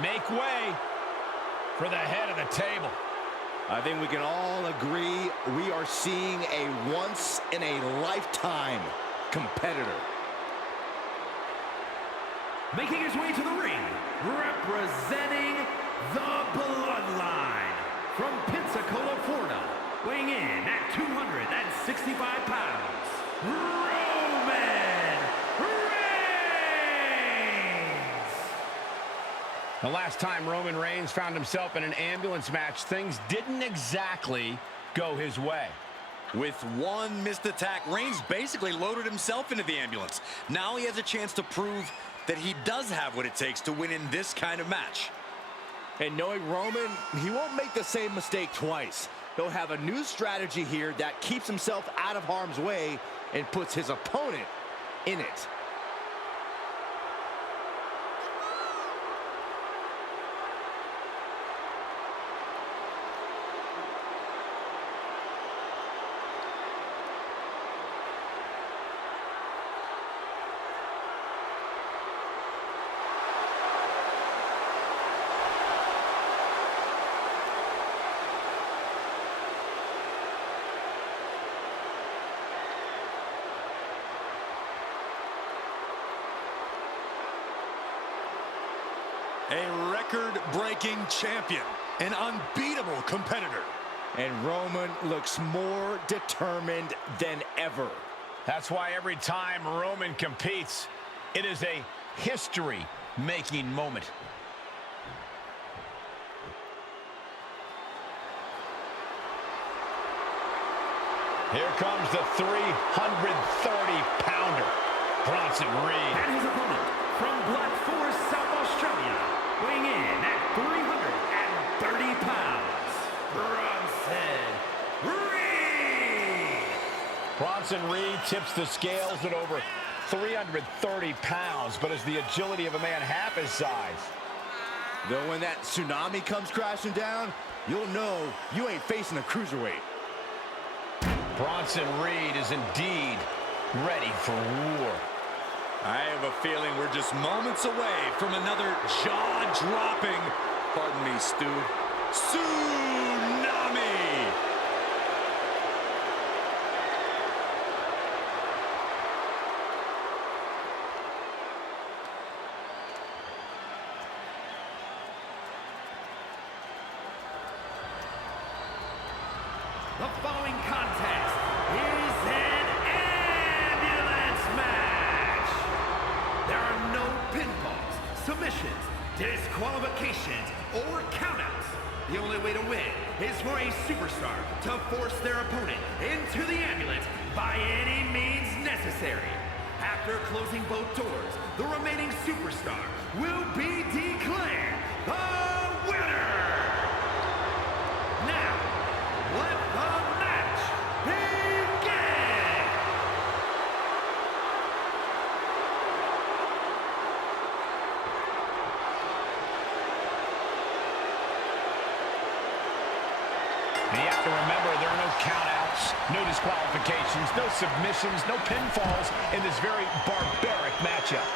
Make way for the head of the table. I think we can all agree we are seeing a once-in-a-lifetime competitor. Making his way to the ring, representing the Bloodline, from Pensacola, Florida, weighing in at 265 pounds, Roman Reigns! The last time Roman Reigns found himself in an ambulance match, things didn't exactly go his way. With one missed attack, Reigns basically loaded himself into the ambulance. Now he has a chance to prove that he does have what it takes to win in this kind of match. And knowing Roman, he won't make the same mistake twice. He'll have a new strategy here that keeps himself out of harm's way and puts his opponent in it. A record-breaking champion, an unbeatable competitor. And Roman looks more determined than ever. That's why every time Roman competes, it is a history-making moment. Here comes the 330-pounder, Bronson Reed. And his opponent, from Black Forest, South Australia, weighing in at 330 pounds, Bronson Reed! Bronson Reed tips the scales at over 330 pounds, but has the agility of a man half his size. Though when that tsunami comes crashing down, you'll know you ain't facing a cruiserweight. Bronson Reed is indeed ready for war. I have a feeling we're just moments away from another jaw-dropping, pardon me, Stu, tsunami! The following contest is an ambulance match. There are no pinfalls, submissions, disqualifications, or countouts. The only way to win is for a superstar to force their opponent into the ambulance by any means necessary. After closing both doors, the remaining superstar will be declared the winner. Now, let the match begin! And you have to remember, there are no countouts, no disqualifications, no submissions, no pinfalls in this very barbaric matchup.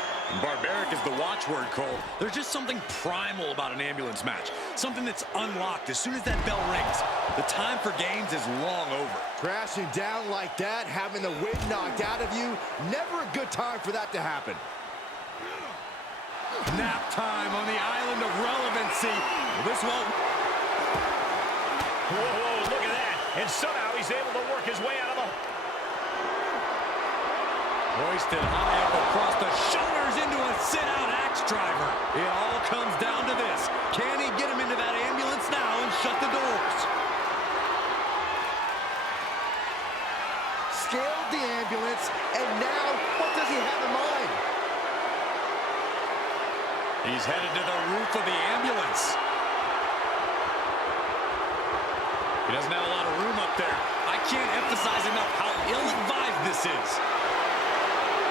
Barbaric is the watchword, Cole. There's just something primal about an ambulance match. Something that's unlocked as soon as that bell rings. The time for games is long over. Crashing down like that, having the wind knocked out of you, never a good time for that to happen. Nap time on the island of relevancy. This won't... Whoa, look at that. And somehow he's able to work his way out of the... Hoisted high up across the shoulders into a sit-out axe driver. It all comes down to this. Can he get him into that ambulance now and shut the doors? Scaled the ambulance, and now what does he have in mind? He's headed to the roof of the ambulance. He doesn't have a lot of room up there. I can't emphasize enough how ill-advised this is.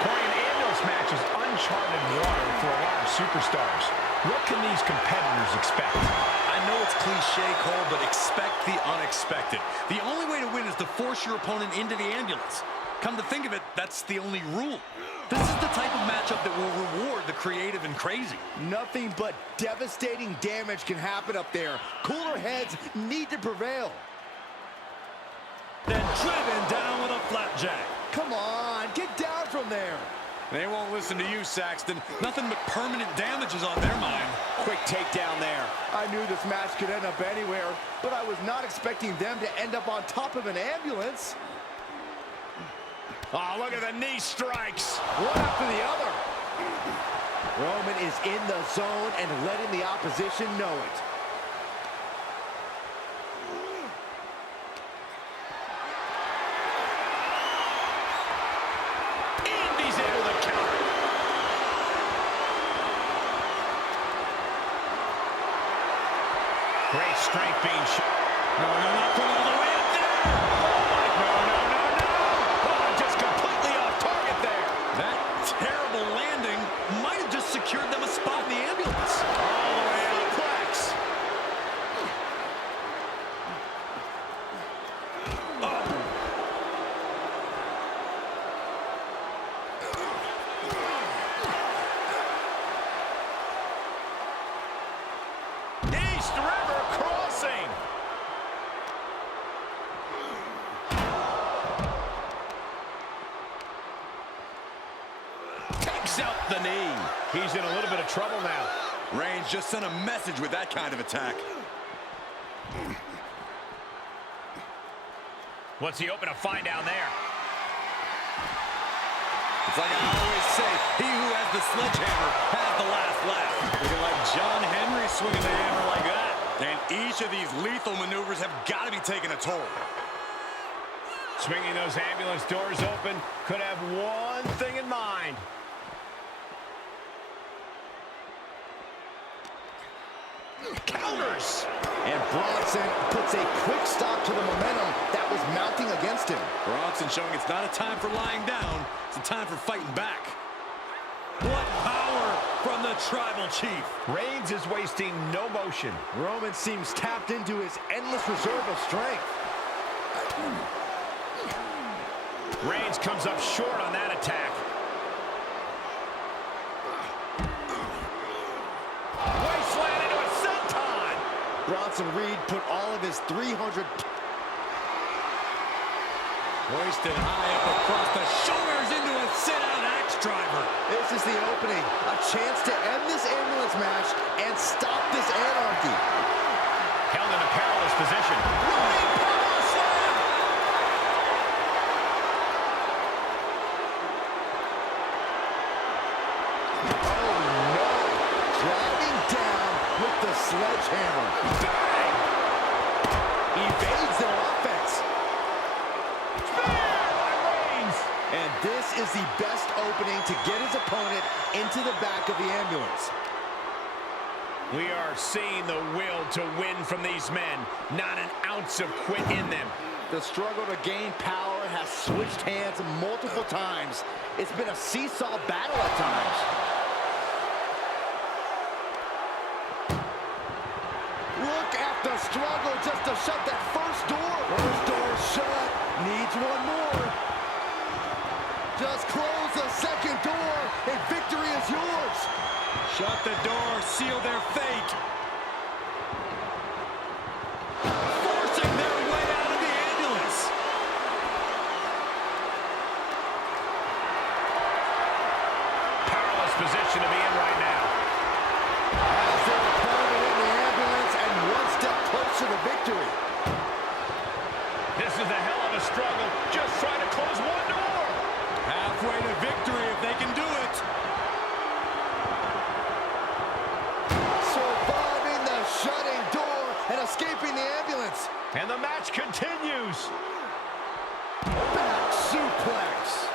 Corey, an ambulance match is uncharted water for a lot of superstars. What can these competitors expect? I know it's cliche, Cole, but expect the unexpected. The only way to win is to force your opponent into the ambulance. Come to think of it, that's the only rule. This is the type of matchup that will reward the creative and crazy. Nothing but devastating damage can happen up there. Cooler heads need to prevail. Then driven down with a flapjack. Come on, get down from there. They won't listen to you, Saxton. Nothing but permanent damage is on their mind. Quick takedown there. I knew this match could end up anywhere, but I was not expecting them to end up on top of an ambulance. Oh, look at the knee strikes. One after the other. Roman is in the zone and letting the opposition know it. And he's able to counter. Great strength being shown. No, not going all the way up there. No. Oh, just completely off target there. That terrible landing might have just secured them a spot in the ambulance. All the way out. Suplex. East River crossing. Takes out the knee. He's in a little bit of trouble now. Reigns just sent a message with that kind of attack. What's he open to find down there? It's like I always say, he who has the sledgehammer has the last laugh. Looking like John Henry swinging the hammer like that. And each of these lethal maneuvers have got to be taking a toll. Swinging those ambulance doors open, could have one thing in mind. Counters. And Bronson puts a quick stop to the momentum that was mounting against him. Bronson showing it's not a time for lying down, it's a time for fighting back. What power from the Tribal Chief. Reigns is wasting no motion. Roman seems tapped into his endless reserve of strength. Reigns comes up short on that attack. Wasteland into a senton. Bronson Reed put all of his 300... Hoisted high up across the shoulders into a sit-out axe driver. This is the opening. A chance to end this ambulance match and stop this anarchy. Held in a perilous position. Running power slam! Oh no! Driving down with the sledgehammer. Bang! Evades their offense. And this is the best opening to get his opponent into the back of the ambulance. We are seeing the will to win from these men. Not an ounce of quit in them. The struggle to gain power has switched hands multiple times. It's been a seesaw battle at times. Look at the struggle just to shut that first door. First door shut. Needs one more. Just close the second door, and victory is yours. Shut the door, seal their fate. Forcing their way out of the ambulance. Powerless position to be in right now. Has their opponent in the ambulance and one step closer to victory. This is a hell of a struggle. Just trying to close one door. Halfway to victory if they can do it. Surviving the shutting door and escaping the ambulance. And the match continues. Back suplex.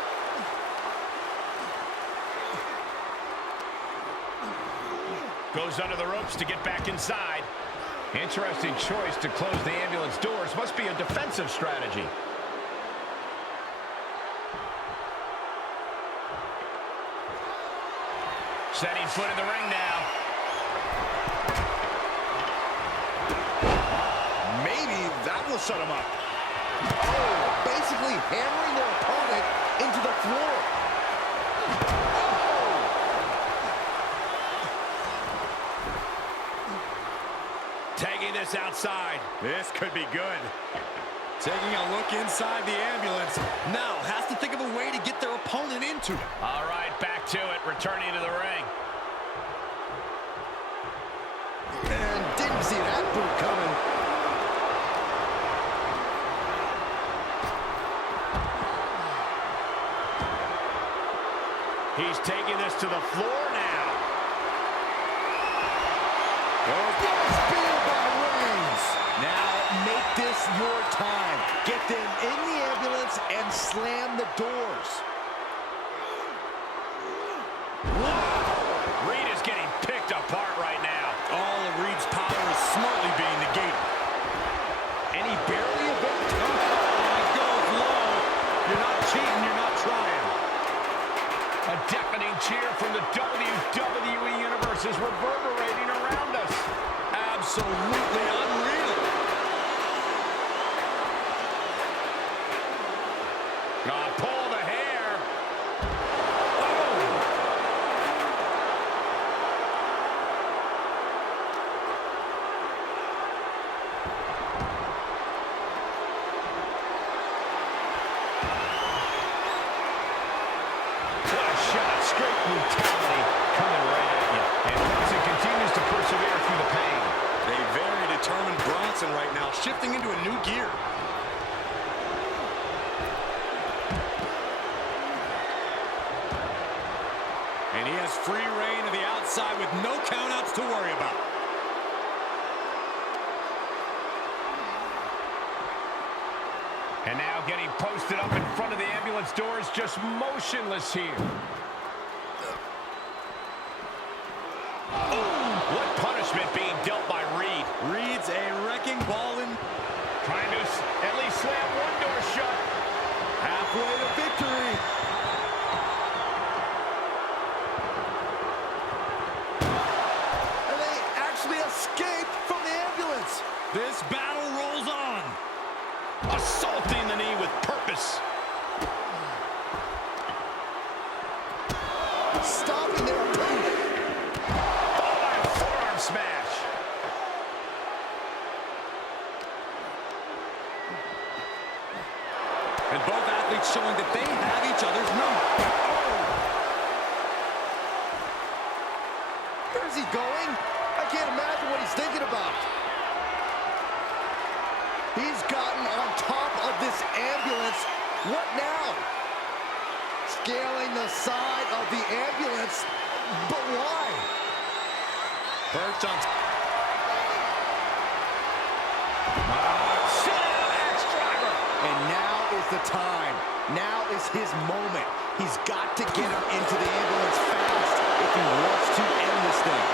Goes under the ropes to get back inside. Interesting choice to close the ambulance doors. Must be a defensive strategy. Setting foot in the ring now. Maybe that will shut him up. Oh, basically hammering their opponent into the floor. this outside. This could be good. Taking a look inside the ambulance. Now has to think of a way to get their opponent into it. All right, back to it, returning to the ring. And didn't see that boot coming. He's taking this to the floor now. Spear by Reigns. Now make this your time. Get them in the ambulance and slam the doors. Whoa! Reed is getting picked apart right now. All of Reed's power is smartly being negated. And he barely evaded. He goes low. You're not cheating, you're not trying. A deafening cheer from the WWE Universe is reverberating around us. Absolutely unreal. Pull the hair. What a shot. Straight brutality coming right at you. And Bronson continues to persevere through the pain. A very determined Bronson right now, shifting into a new gear. And he has free reign of the outside with no countouts to worry about. And now getting posted up in front of the ambulance doors, just motionless here. Oh, what punishment being dealt by Reed. Reed's a wrecking ball in. Trying to at least slam one door shut. Halfway to victory. And they actually escaped from the ambulance. This battle rolls on. Assaulting the knee with purpose. Stopping their opponent. Followed by a forearm smash. And both athletes showing that they have each other's number. Where's he going? I can't imagine what he's thinking about. He's gotten on top of this ambulance. What now? Scaling the side of the ambulance. But why? Perched on. Sit down, ex-driver. And now is the time. Now is his moment. He's got to get him into the ambulance fast if he wants to end this thing.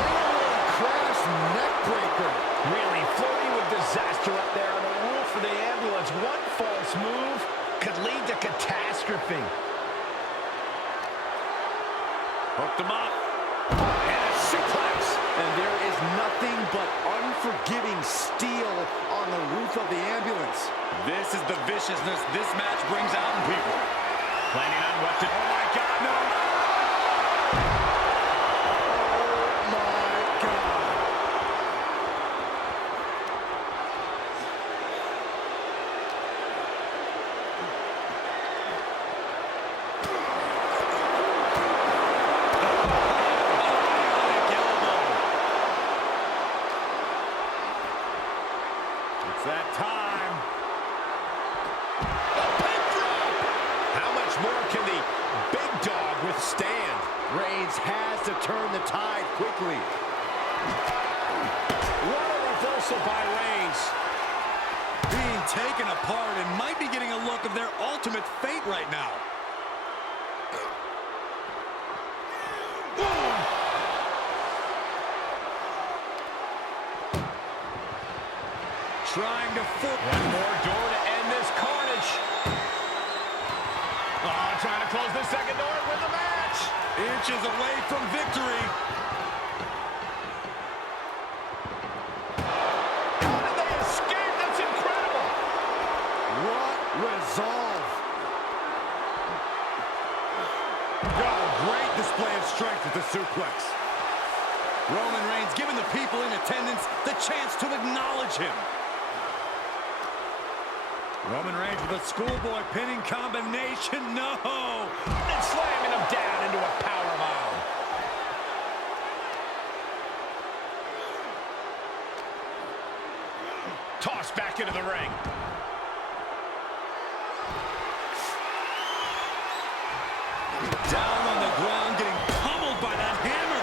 Airway crash neckbreaker. Really flirting with disaster up there on the roof of the ambulance. One false move could lead to catastrophe. Hooked him up. And a suplex. And there is nothing but unforgiving steel on the roof of the ambulance. This is the viciousness this match brings out in people. Planning on what to... Oh, my God, no! Oh, my God. It's that time. How much more can the big dog withstand? Reigns has to turn the tide quickly. What a reversal by Reigns. Being taken apart and might be getting a look of their ultimate fate right now. Trying to foot. One more door to end this carnage. Oh, trying to close the second door and win the match. Inches away from victory. How did they escape? That's incredible. What resolve. Oh, great display of strength with the suplex. Roman Reigns giving the people in attendance the chance to acknowledge him. Roman Reigns with a schoolboy pinning combination. No! And slamming him down into a powerbomb. Tossed back into the ring. Down on the ground, getting pummeled by that hammer.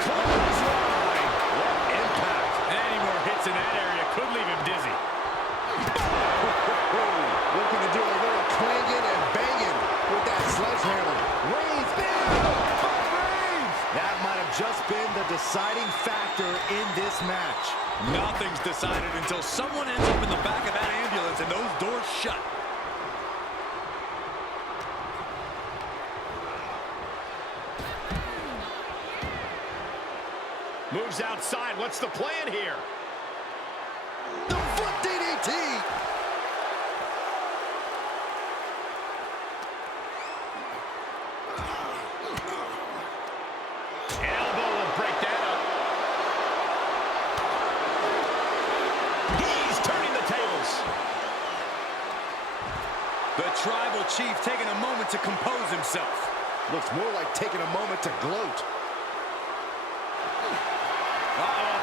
Clothesline. What impact. Any more hits in that area could leave him dizzy. Looking to do a little clanging and banging with that sledgehammer. Reigns down! Reigns! That might have just been the deciding factor in this match. Nothing's decided until someone ends up in the back of that ambulance and those doors shut. Moves outside. What's the plan here? The foot DDT! Elbow will break that up. He's turning the tables. The tribal chief taking a moment to compose himself. Looks more like taking a moment to gloat.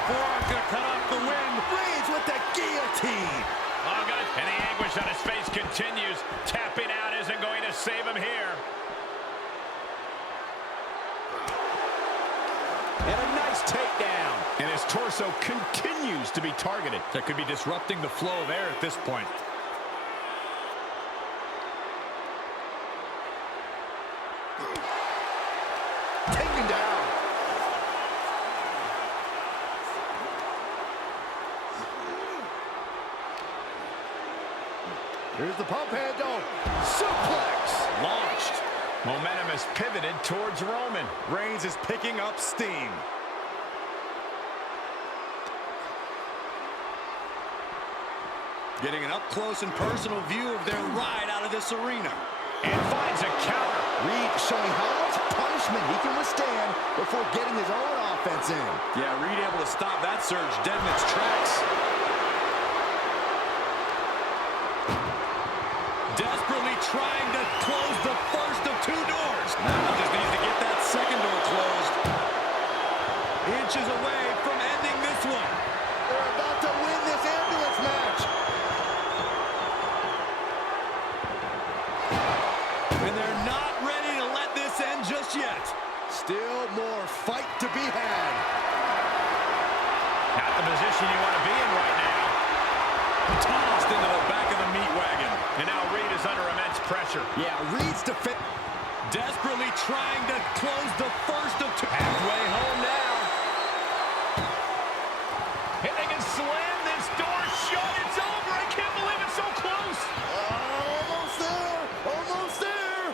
Forearm gonna cut off the wind. Reigns with the guillotine! Oh, God. And the anguish on his face continues. Tapping out isn't going to save him here. And a nice takedown. And his torso continues to be targeted. That could be disrupting the flow of air at this point. Taken down. Here's the pump handle. Suplex. Launched. Momentum has pivoted towards Roman. Reigns is picking up steam. Getting an up-close and personal view of their ride out of this arena. And finds a counter. Reed showing how much punishment he can withstand before getting his own offense in. Yeah, Reed able to stop that surge dead in its tracks. Desperately trying to close the first of two doors. Now just needs to get that second door closed. Inches away from ending this one. They're about to win this ambulance match. And they're not ready to let this end just yet. Still more fight to be had. Not the position you want to be in right now. Tossed into the back of the meat wagon. And now Reed is under immense pressure. Yeah, Reed's defense. Desperately trying to close the first of two. Halfway home now. And they can slam this door shut. It's over. I can't believe it's so close. Almost there. Almost there.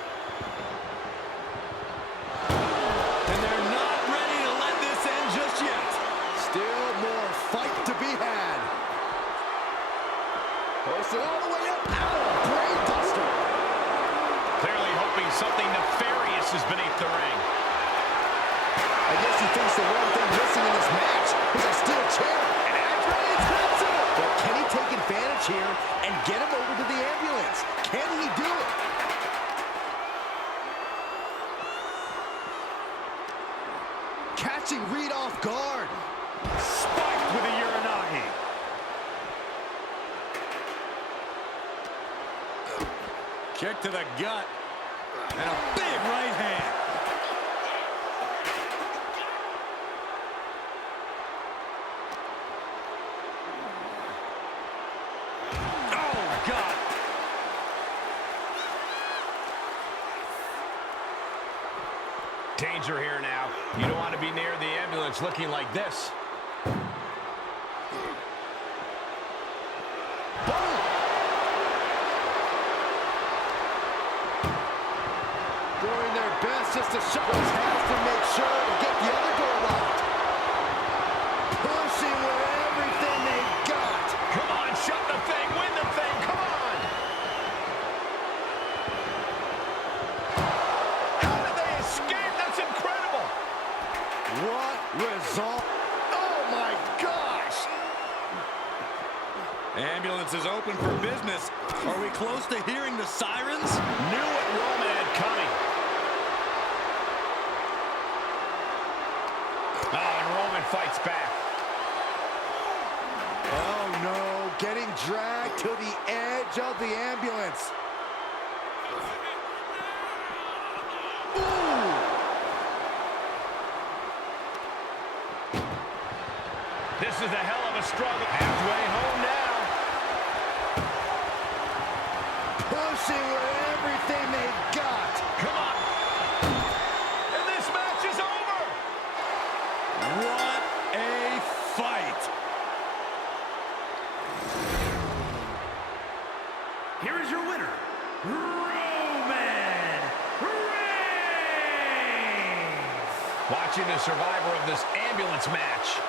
And they're not ready to let this end just yet. Still more fight to be had. Posted all the way up. Ow! Brain buster. Clearly hoping something nefarious is beneath the ring. I guess he thinks the one thing missing in this match is a steel chair. And Reigns hits it. But can he take advantage here and get him over to the ambulance? Can he do it? Catching Reed off guard. Spiked with a Uranagi. Kick to the gut. And a big right hand. Oh, God. Danger here now. You don't want to be near the ambulance looking like this. Doing their best just to shut those hands to make sure to get the other door locked. Pushing with everything they've got. Come on, shut the thing, win the thing, come on! How did they escape? That's incredible! What results? ambulance is open for business. Are we close to hearing the sirens? Knew what Roman had coming. Oh, and Roman fights back. Oh no, getting dragged to the edge of the ambulance. Ooh. This is a hell of a struggle. Halfway home now. Pushing with everything they've got. Come on. And this match is over. What a fight. Here is your winner, Roman Reigns. Watching the survivor of this ambulance match.